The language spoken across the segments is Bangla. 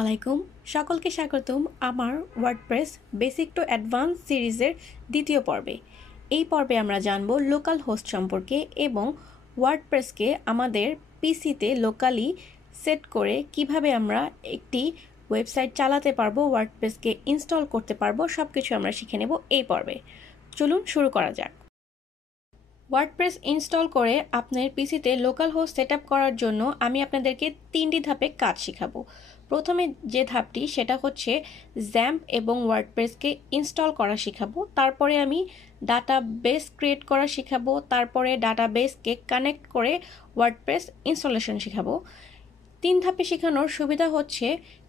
আলাইকুম, সকলকে স্বাগতম আমার ওয়ার্ডপ্রেস বেসিক টু অ্যাডভান্স সিরিজের দ্বিতীয় পর্বে। এই পর্বে আমরা জানব লোকাল হোস্ট সম্পর্কে এবং ওয়ার্ডপ্রেসকে আমাদের পিসিতে লোকালি সেট করে কিভাবে আমরা একটি ওয়েবসাইট চালাতে পারবো, ওয়ার্ডপ্রেসকে ইনস্টল করতে পারবো, সব কিছু আমরা শিখে নেব এই পর্বে। চলুন শুরু করা যাক। ওয়ার্ডপ্রেস ইনস্টল করে আপনার পিসিতে লোকাল হোস্ট সেট আপ করার জন্য আমি আপনাদেরকে 3টি ধাপে কাজ শেখাবো। প্রথমে যে ধাপটি সেটা হচ্ছে জ্যাম্প এবং ওয়ার্ডপ্রেসকে ইনস্টল করা শেখাবো। তারপরে আমি ডাটাবেস ক্রিয়েট করা শেখাবো। তারপরে ডাটাবেসকে কানেক্ট করে ওয়ার্ডপ্রেস ইনস্টলেশন শেখাবো। 3 ধাপে শেখানোর সুবিধা হচ্ছে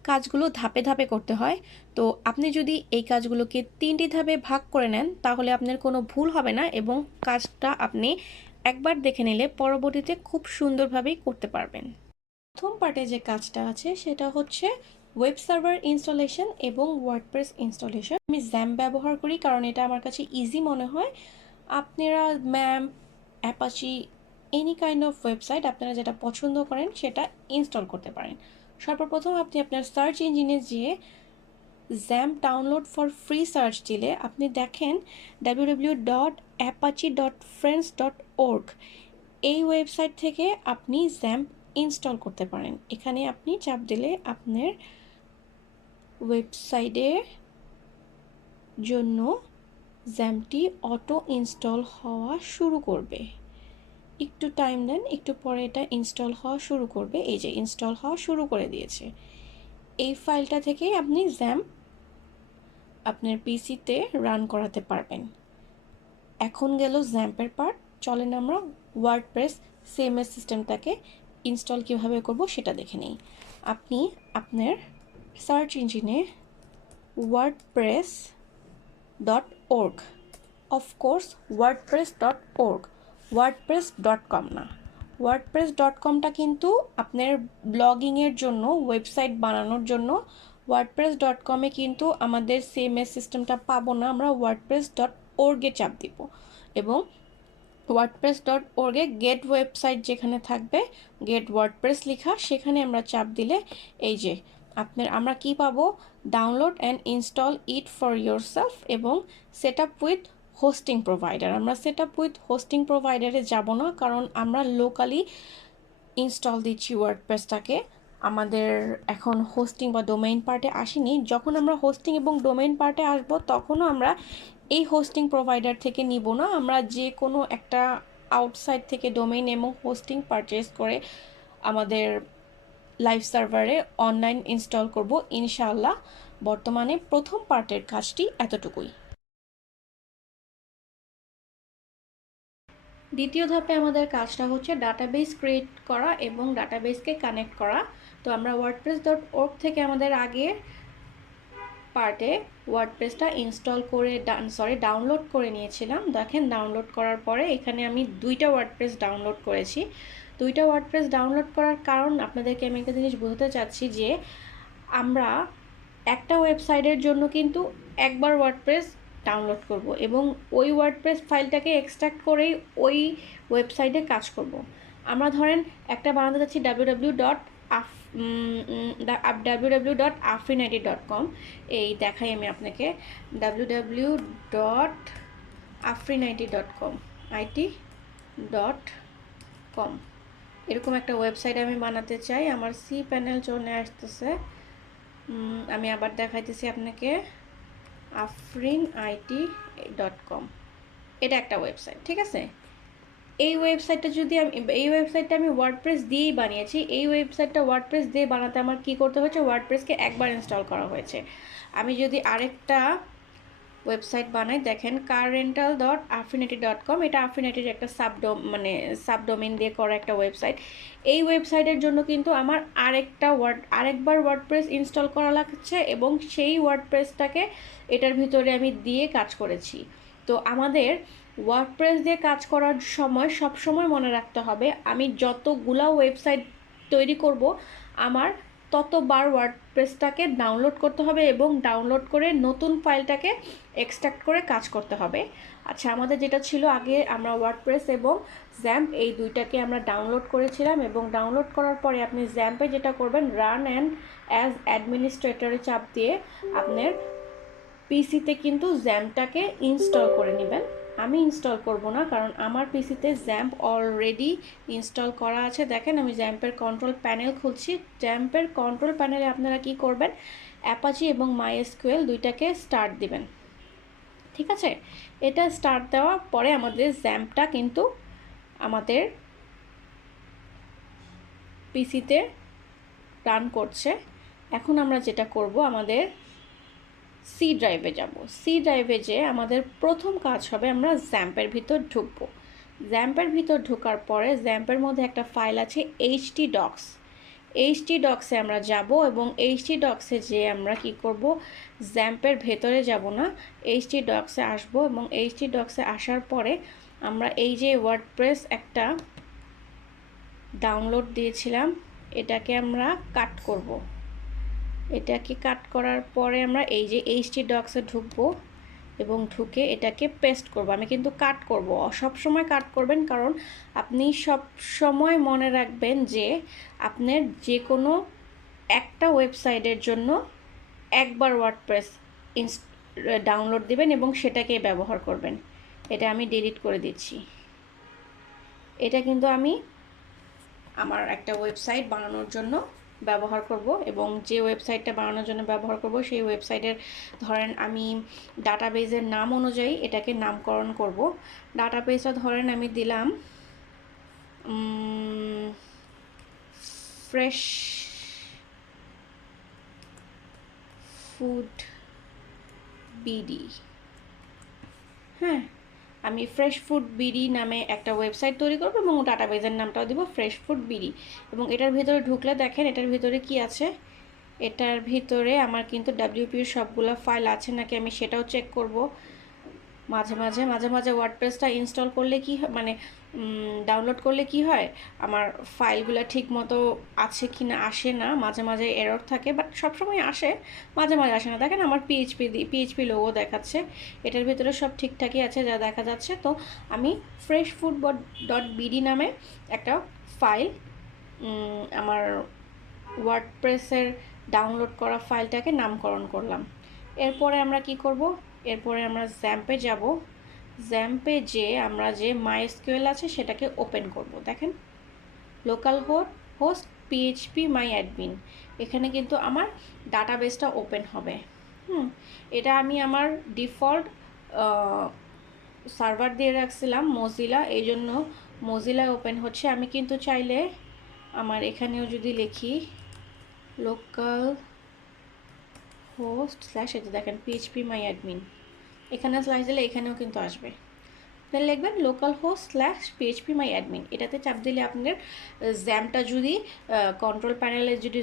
কাজগুলো ধাপে ধাপে করতে হয়। তো আপনি যদি এই কাজগুলোকে 3টি ধাপে ভাগ করে নেন তাহলে আপনার কোনো ভুল হবে না এবং কাজটা আপনি একবার দেখে নিলে পরবর্তীতে খুব সুন্দরভাবেই করতে পারবেন। প্রথম পার্টে যে কাজটা আছে সেটা হচ্ছে ওয়েব সার্ভার ইনস্টলেশন এবং ওয়ার্ডপ্রেস ইনস্টলেশন। আমি জ্যাম্প ব্যবহার করি কারণ এটা আমার কাছে ইজি মনে হয়। আপনারা MAMP, Apache, any kind of website আপনারা যেটা পছন্দ করেন সেটা ইনস্টল করতে পারেন। সর্বপ্রথম আপনি আপনার সার্চ ইঞ্জিনে যেয়ে XAMPP download for free search দিলে আপনি দেখেন www.apache.friends.org এই ওয়েবসাইট থেকে আপনি জ্যাম্প ইনস্টল করতে পারেন। এখানে আপনি চাপ দিলে আপনার ওয়েবসাইটের জন্য জ্যাম্পটি অটো ইনস্টল হওয়া শুরু করবে। একটু টাইম দেন, একটু পরে এটা ইনস্টল হওয়া শুরু করবে। এই যে ইনস্টল হওয়া শুরু করে দিয়েছে। এই ফাইলটা থেকেই আপনি জ্যাম্প আপনার পিসিতে রান করাতে পারবেন। এখন গেল জ্যাম্পের পার্ট। চলেন আমরা ওয়ার্ডপ্রেস সিএমএস সিস্টেমটাকে ইনস্টল কীভাবে করব সেটা দেখে নিই। আপনি আপনার সার্চ ইঞ্জিনে wordpress.org, অফকোর্স wordpress.org, wordpress.com না। wordpress.comটা কিন্তু আপনার ব্লগিংয়ের জন্য, ওয়েবসাইট বানানোর জন্য। wordpress.com-এ কিন্তু আমাদের সিএমএস সিস্টেমটা পাবো না, আমরা wordpress.org-এ চাপ দিব এবং wordpress.org-এ গেট ওয়েবসাইট যেখানে থাকবে, গেট ওয়ার্ডপ্রেস লেখা, সেখানে আমরা চাপ দিলে এই যে আমরা কি পাবো, download and install it for yourself এবং set up with hosting provider. আমরা সেট আপ উইথ হোস্টিং প্রোভাইডারে যাব না কারণ আমরা লোকালি ইনস্টল দিচ্ছি ওয়ার্ডপ্রেসটাকে। আমাদের এখন হোস্টিং বা ডোমেইন পার্টে আসেনি। যখন আমরা হোস্টিং এবং ডোমেইন পার্টে আসব তখনও আমরা এই হোস্টিং প্রোভাইডার থেকে নিব না, আমরা যে কোনো একটা আউটসাইড থেকে ডোমেইন এবং হোস্টিং পারচেজ করে আমাদের লাইভ সার্ভারে অনলাইন ইনস্টল করব ইনশাআল্লাহ। বর্তমানে প্রথম পার্টের কাজটি এতটুকুই। দ্বিতীয় ধাপে আমাদের কাজটা হচ্ছে ডাটাবেস ক্রিয়েট করা এবং ডাটাবেসকে কানেক্ট করা। তো আমরা wordpress.org থেকে আমাদের আগে পার্টে ওয়ার্ডপ্রেসটা ইনস্টল করে ডাউনলোড করে নিয়েছিলাম। দেখেন ডাউনলোড করার পরে এখানে আমি 2টা ওয়ার্ডপ্রেস ডাউনলোড করেছি। 2টা ওয়ার্ডপ্রেস ডাউনলোড করার কারণ আপনাদেরকে আমি একটা জিনিস বোঝাতে চাচ্ছি যে আমরা একটা ওয়েবসাইটের জন্য কিন্তু একবার ওয়ার্ডপ্রেস ডাউনলোড করব এবং ওই ওয়ার্ডপ্রেস ফাইলটাকে এক্সট্রাক্ট করেই ওই ওয়েবসাইটে কাজ করব। আমরা ধরেন একটা বানাতে যাচ্ছি www.afrinighty.com। এই দেখাই আমি আপনাকে www.afrinighty.com এরকম একটা ওয়েবসাইট আমি বানাতে চাই। আমার সি প্যানেল চলে আসতেছে, আমি আবার দেখাইতেছি আপনাকে afrinighty.com। এটা একটা ওয়েবসাইট, ঠিক আছে। এই ওয়েবসাইটটা আমি ওয়ার্ডপ্রেস দিয়েই বানিয়েছি। এই ওয়েবসাইটটা ওয়ার্ডপ্রেস দিয়ে বানাতে আমার কি করতে হয়েছে, ওয়ার্ডপ্রেসকে একবার ইনস্টল করা হয়েছে। আমি যদি আরেকটা ওয়েবসাইট বানাই, দেখেন carrental.afrinighty.com, এটা afrinightyর একটা সাবডোমেইন দিয়ে করা একটা ওয়েবসাইট। এই ওয়েবসাইটের জন্য কিন্তু আমার আরেকবার ওয়ার্ডপ্রেস ইনস্টল করা লাগছে এবং সেই ওয়ার্ডপ্রেসটাকে এটার ভিতরে আমি দিয়ে কাজ করেছি। তো আমাদের ওয়ার্ডপ্রেস দিয়ে কাজ করার সময় সবসময় মনে রাখতে হবে আমি যতগুলা ওয়েবসাইট তৈরি করব আমার ততবার ওয়ার্ডপ্রেসটাকে ডাউনলোড করতে হবে এবং ডাউনলোড করে নতুন ফাইলটাকে এক্সট্রাক্ট করে কাজ করতে হবে। আচ্ছা, আমাদের যেটা ছিল আগে আমরা ওয়ার্ডপ্রেস এবং জ্যাম্প, এই দুইটাকে আমরা ডাউনলোড করেছিলাম। এবং ডাউনলোড করার পরে আপনি জ্যাম্পে যেটা করবেন, রান অ্যান্ড অ্যাজ অ্যাডমিনিস্ট্রেটরে চাপ দিয়ে আপনার পিসিতে কিন্তু জ্যাম্পটাকে ইনস্টল করে নেবেন। আমি ইনস্টল করব না, কারণ আমার পিসিতে জ্যাম্প অলরেডি ইনস্টল করা আছে। দেখেন আমি জ্যাম্পের কন্ট্রোল প্যানেল খুলছি। জ্যাম্পের কন্ট্রোল প্যানেলে আপনারা কি করবেন, অ্যাপাচি এবং মাইএসকিউএল দুইটাকে স্টার্ট দিবেন। ঠিক আছে, এটা স্টার্ট দেওয়ার পরে আমাদের জ্যাম্পটা কিন্তু আমাদের পিসিতে রান করছে। এখন আমরা যেটা করব, আমাদের সি ড্রাইভে যাব। সি ড্রাইভে যে আমাদের প্রথম কাজ হবে, আমরা জ্যাম্পের ভিতর ঢুকবো। জ্যাম্পের ভিতর ঢোকার পরে জ্যাম্পের মধ্যে একটা ফাইল আছে htdocs। htdocsে আমরা যাব এবং htdocsে যে আমরা কি করব, জ্যাম্পের ভেতরে যাব না, htdocsে আসব এবং htdocsে আসার পরে আমরা এই যে ওয়ার্ডপ্রেস একটা ডাউনলোড দিয়েছিলাম, এটাকে আমরা কাট করব। এটাকে কাট করার পরে আমরা এই যে htdocsে ঢুকবো এবং ঢুকে এটাকে পেস্ট করব। আমি কিন্তু কাট করব, সব সময় কাট করবেন, কারণ আপনি সব সময় মনে রাখবেন যে আপনার যে কোনো একটা ওয়েবসাইটের জন্য একবার ওয়ার্ডপ্রেস ডাউনলোড দিবেন এবং সেটাকে ব্যবহার করবেন। এটা আমি ডিলিট করে দিচ্ছি। এটা কিন্তু আমি আমার একটা ওয়েবসাইট বানানোর জন্য ব্যবহার করব, এবং যে ওয়েবসাইটটা বানানোর জন্য ব্যবহার করব সেই ওয়েবসাইটের ধরেন আমি ডাটাবেজের নাম অনুযায়ী এটাকে নামকরণ করব। ডাটাবেজটা ধরেন আমি দিলাম ফ্রেশ ফুড বিডি। হ্যাঁ, আমি ফ্রেশ ফুড বিডি নামে একটা ওয়েবসাইট তৈরি করবো এবং ডাটাবেজের নামটাও দিব ফ্রেশ ফুড বিডি। এবং এটার ভিতরে ঢুকলে দেখেন এটার ভিতরে কি আছে, এটার ভিতরে আমার কিন্তু ডাব্লিউপির সবগুলো ফাইল আছে নাকি আমি সেটাও চেক করব। মাঝে মাঝে ওয়ার্ডপ্রেসটা ইনস্টল করলে কি মানে ডাউনলোড করলে কি হয়, আমার ফাইলগুলো ঠিক মতো আছে কি না আসে না, মাঝে এরর থাকে, বাট সবসময় আসে, মাঝে আসে না। দেখেন আমার পিএইচপি লোগো দেখাচ্ছে, এটার ভিতরে সব ঠিকঠাকই আছে যা দেখা যাচ্ছে। তো আমি ফ্রেশ ফুড ডট বিডি নামে একটা ফাইল আমার ওয়ার্ডপ্রেসের ডাউনলোড করা ফাইলটাকে নামকরণ করলাম। এরপরে আমরা কি করব, এরপরে আমরা জ্যাম্পে যাব। জ্যাম্পে যে আমরা যে মাইএসকিউএল আছে সেটাকে ওপেন করব। দেখেন লোকাল হোস্ট পিএইচপি মাই অ্যাডমিন, এখানে কিন্তু আমার ডাটাবেসটা ওপেন হবে। এটা আমি আমার ডিফল্ট সার্ভার দিয়ে রাখছিলাম মোজিলা, এই জন্য মোজিলা ওপেন হচ্ছে। আমি কিন্তু চাইলে আমার এখানেও যদি লিখি লোকাল হোস্ট স্ল্যাশ, এটা দেখেন পিএইচপি মাই অ্যাডমিন, এখানে স্ল্যাশ দিলে এখানেও কিন্তু আসবে। তাহলে লিখবেন লোকাল হোস্ট স্ল্যাশ পিএইচপি মাই অ্যাডমিন, এটাতে চাপ দিলে আপনার জ্যামটা যদি কন্ট্রোল প্যানেলে যদি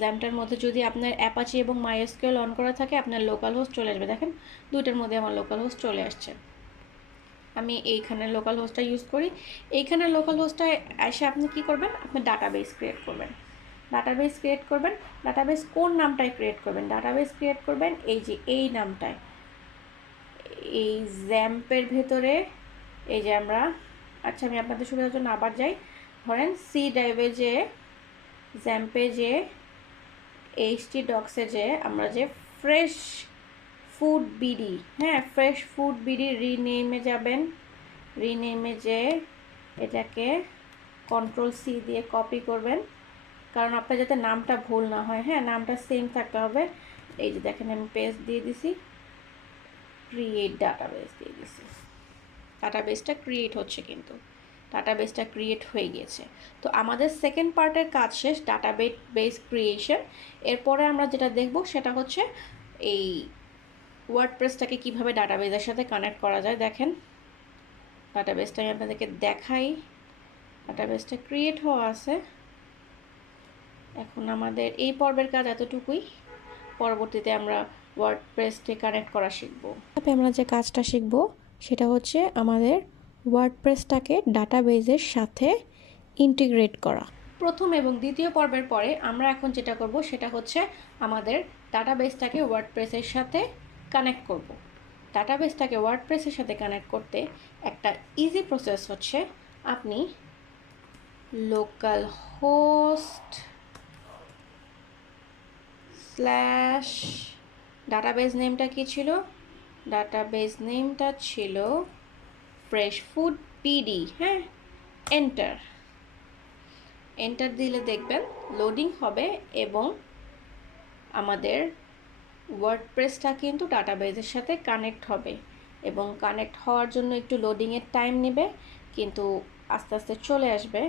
জ্যামটার মধ্যে যদি আপনার অ্যাপাচি এবং মাইএসকিউএল অন করা থাকে, আপনার লোকাল হোস্ট চলে আসবে। দেখেন দুইটার মধ্যে আমার লোকাল হোস্ট চলে আসছে। আমি এইখানে লোকাল হোস্টটা ইউজ করি। এইখানে লোকাল হোস্টটা এসে আপনি কি করবেন, আপনি ডাটাবেস ক্রিয়েট করবেন। ডাটাবেস কোন নামটায় ক্রিয়েট করবেন, ডাটাবেস ক্রিয়েট করবেন এই যে এই নামটায়, এই জ্যাম্পের ভেতরে। এই যে আমরা, আচ্ছা আমি আপনাদের সুবিধার জন্য আবার যাই, ধরেন সি ড্রাইভে যে জ্যাম্পে যে htdocsে যে আমরা যে ফ্রেশ ফুড বিডি, হ্যাঁ ফ্রেশ ফুড বিডি রিনেমে যাবেন। রিনেমে যে এটাকে কন্ট্রোল সি দিয়ে কপি করবেন, কারণ আপনার যাতে নামটা ভুল না হয়। হ্যাঁ, নামটা সেম থাকতে হবে। এই যে দেখেন আমি পেস্ট দিয়ে দিছি, ক্রিয়েট ডাটাবেস দিয়ে দিছি, ডাটাবেসটা ক্রিয়েট হচ্ছে, কিন্তু ডাটাবেসটা ক্রিয়েট হয়ে গিয়েছে। তো আমাদের সেকেন্ড পার্টের কাজ শেষ, ডাটাবেস ক্রিয়েশন। এরপরে আমরা যেটা দেখব সেটা হচ্ছে এই ওয়ার্ডপ্রেসটাকে কিভাবে ডাটাবেসের সাথে কানেক্ট করা যায়। দেখেন ডাটাবেসটা আমি আপনাদেরকে দেখাই, ডাটাবেসটা ক্রিয়েট হওয়া আছে। এখন আমাদের এই পর্বের কাজ এতটুকুই, পরবর্তীতে আমরা ওয়ার্ডপ্রেসকে কানেক্ট করা শিখব। আমরা যে কাজটা শিখব সেটা হচ্ছে আমাদের ওয়ার্ডপ্রেসটাকে ডাটাবেসের সাথে ইন্টিগ্রেট করা। প্রথম এবং দ্বিতীয় পর্বের পরে আমরা এখন যেটা করব সেটা হচ্ছে আমাদের ডাটাবেসটাকে ওয়ার্ডপ্রেসের সাথে কানেক্ট করব। ডাটাবেসটাকে ওয়ার্ডপ্রেসের সাথে কানেক্ট করতে একটা ইজি প্রসেস হচ্ছে আপনি লোকাল হোস্ট স্ল্যাশ ডাটাবেস নেমটা কি ছিল? ডাটাবেস নেমটা ছিল ফ্রেশ ফুড পিডি। হ্যাঁ, এন্টার দিলে দেখবেন লোডিং হবে এবং আমাদের ওয়ার্ডপ্রেসটা কিন্তু ডাটাবেসের সাথে কানেক্ট হবে এবং কানেক্ট হওয়ার জন্য একটু লোডিংয়ের টাইম নেবে, কিন্তু আস্তে আস্তে চলে আসবে।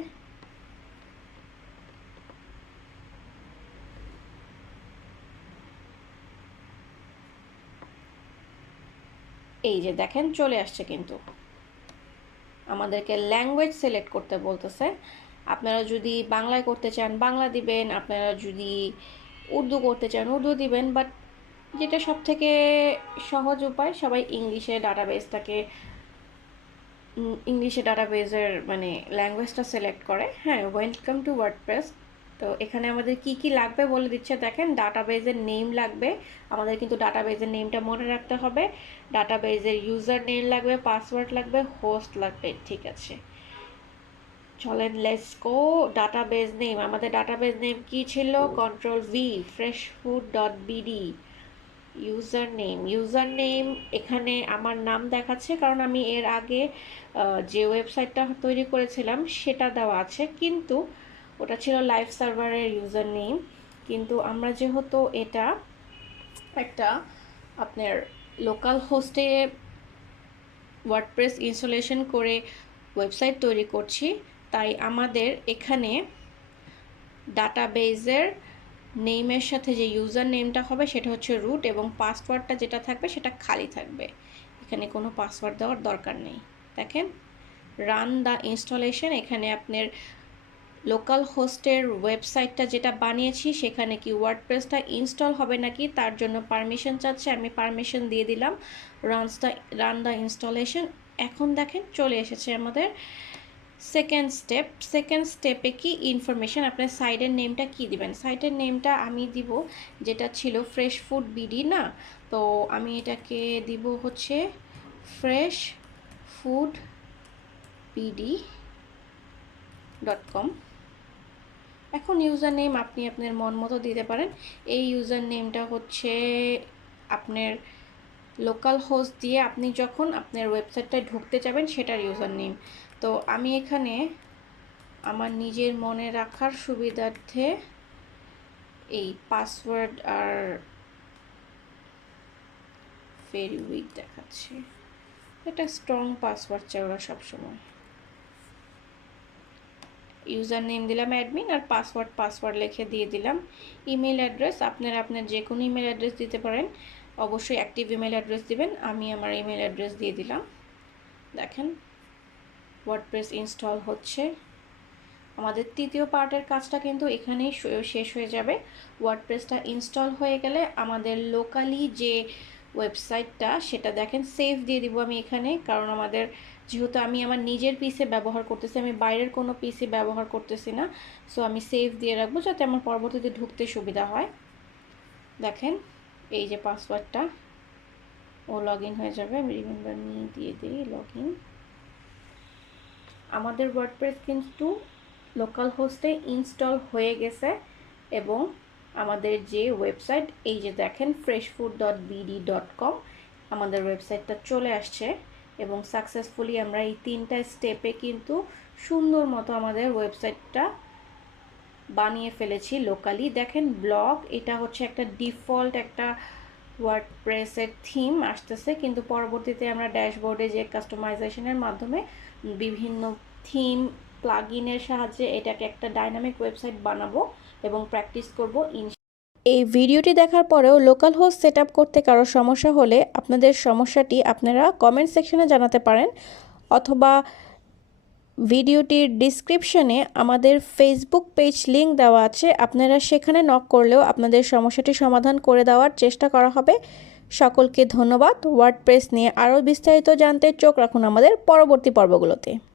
এই যে দেখেন চলে আসছে, কিন্তু আমাদেরকে ল্যাঙ্গুয়েজ সিলেক্ট করতে বলতেছে। আপনারা যদি বাংলায় করতে চান বাংলা দিবেন, আপনারা যদি উর্দু করতে চান উর্দু দিবেন, বাট যেটা সব থেকে সহজ উপায়, সবাই ইংলিশে ডাটাবেজের মানে ল্যাঙ্গুয়েজটা সিলেক্ট করে। হ্যাঁ, ওয়েলকাম টু ওয়ার্ডপ্রেস। তো এখানে আমাদের কি কি লাগবে বলে দিচ্ছে দেখেন। ডাটাবেজের নেম লাগবে, আমাদের কিন্তু ডাটাবেজের নেমটা মনে রাখতে হবে। ডাটাবেজের ইউজার নেম লাগবে, পাসওয়ার্ড লাগবে, হোস্ট লাগবে। ঠিক আছে, চলেন লেটস গো। ডাটাবেজ নেম, আমাদের ডাটাবেজ নেম কি ছিল? Ctrl+V freshfood.bd। ইউজার নেম এখানে আমার নাম দেখাচ্ছে, কারণ আমি এর আগে যে ওয়েবসাইটটা তৈরি করেছিলাম সেটা দেওয়া আছে, কিন্তু ওটা ছিল লাইভ সার্ভারের ইউজার নেম। কিন্তু আমরা যেহেতু এটা একটা আপনার লোকাল হোস্টে ওয়ার্ডপ্রেস ইনস্টলেশন করে ওয়েবসাইট তৈরি করছি, তাই আমাদের এখানে ডাটাবেজের নেমের সাথে যে ইউজার নেমটা হবে সেটা হচ্ছে রুট, এবং পাসওয়ার্ডটা যেটা থাকবে সেটা খালি থাকবে, এখানে কোনো পাসওয়ার্ড দেওয়ার দরকার নেই। দেখেন রান দ্য ইনস্টলেশন, এখানে আপনার লোকাল হোস্টের ওয়েবসাইটটা যেটা বানিয়েছি সেখানে কি ওয়ার্ডপ্রেসটা ইনস্টল হবে নাকি তার জন্য পারমিশন চাচ্ছে, আমি পারমিশন দিয়ে দিলাম। Run the installation. এখন দেখেন চলে এসেছে আমাদের সেকেন্ড স্টেপে কি ইনফরমেশন, আপনার সাইটের নেমটা কি দিবেন? সাইটের নেমটা আমি দিব যেটা ছিল ফ্রেশ ফুড বিডি না, তো আমি এটাকে দিব হচ্ছে freshfoodbd.com। এখন ইউজার নেম আপনি আপনার মন মতো দিতে পারেন। এই ইউজার নেমটা হচ্ছে আপনার লোকাল হোস্ট দিয়ে আপনি যখন আপনার ওয়েবসাইটটায় ঢুকতে যাবেন সেটার ইউজার নেম। তো আমি এখানে আমার নিজের মনে রাখার সুবিধার্থে এই পাসওয়ার্ড আর ভেরি উইক দেখাচ্ছে, এটা স্ট্রং পাসওয়ার্ড চাই ওরা সবসময়। ইউজার নেম দিলাম অ্যাডমিন, আর পাসওয়ার্ড লিখে দিয়ে দিলাম। ইমেল অ্যাড্রেস আপনার যে কোনো ইমেল অ্যাড্রেস দিতে পারেন, অবশ্যই অ্যাক্টিভ ইমেল অ্যাড্রেস দিবেন। আমি আমার ইমেল অ্যাড্রেস দিয়ে দিলাম। দেখেন ওয়ার্ডপ্রেস ইনস্টল হচ্ছে। আমাদের তৃতীয় পার্টের কাজটা কিন্তু এখানেই শেষ হয়ে যাবে। ওয়ার্ডপ্রেসটা ইনস্টল হয়ে গেলে আমাদের লোকালি যে ওয়েবসাইটটা সেটা দেখেন সেভ দিয়ে দিব আমি এখানে, কারণ আমাদের যেহেতু আমি আমার নিজের পিসি ব্যবহার করতেছি, আমি বাইরের কোনো পিসি ব্যবহার করতেছি না, সো আমি সেভ দিয়ে রাখবো যাতে আমার পরবর্তীতে ঢুকতে সুবিধা হয়। দেখেন এই যে পাসওয়ার্ডটা, ও লগ ইন হয়ে যাবে। আমি রিমেম্বার মি দিয়ে দিই লগ ইন। আমাদের ওয়ার্ডপ্রেস কিন্তু লোকাল হোস্টে ইনস্টল হয়ে গেছে এবং আমাদের যে ওয়েবসাইট, এই যে দেখেন freshfood.bd.com, আমাদের ওয়েবসাইটটা চলে আসছে এবং সাকসেসফুলি আমরা এই 3টা স্টেপে কিন্তু সুন্দর মতো আমাদের ওয়েবসাইটটা বানিয়ে ফেলেছি লোকালি। দেখেন ব্লগ, এটা হচ্ছে একটা ডিফল্ট একটা ওয়ার্ডপ্রেসের থিম আসতেছে, কিন্তু পরবর্তীতে আমরা ড্যাশবোর্ডে যে কাস্টমাইজেশনের মাধ্যমে বিভিন্ন থিম প্লাগইনের সাহায্যে এটাকে একটা ডাইনামিক ওয়েবসাইট বানাবো এবং প্র্যাকটিস করব। এই ভিডিওটি দেখার পরেও লোকাল হোস্ট সেট আপ করতে কারো সমস্যা হলে আপনাদের সমস্যাটি আপনারা কমেন্ট সেকশনে জানাতে পারেন, অথবা ভিডিওটির ডিসক্রিপশনে আমাদের ফেসবুক পেজ লিংক দেওয়া আছে, আপনারা সেখানে নক করলেও আপনাদের সমস্যাটি সমাধান করে দেওয়ার চেষ্টা করা হবে। সকলকে ধন্যবাদ। ওয়ার্ডপ্রেস নিয়ে আরও বিস্তারিত জানতে চোখ রাখুন আমাদের পরবর্তী পর্বগুলোতে।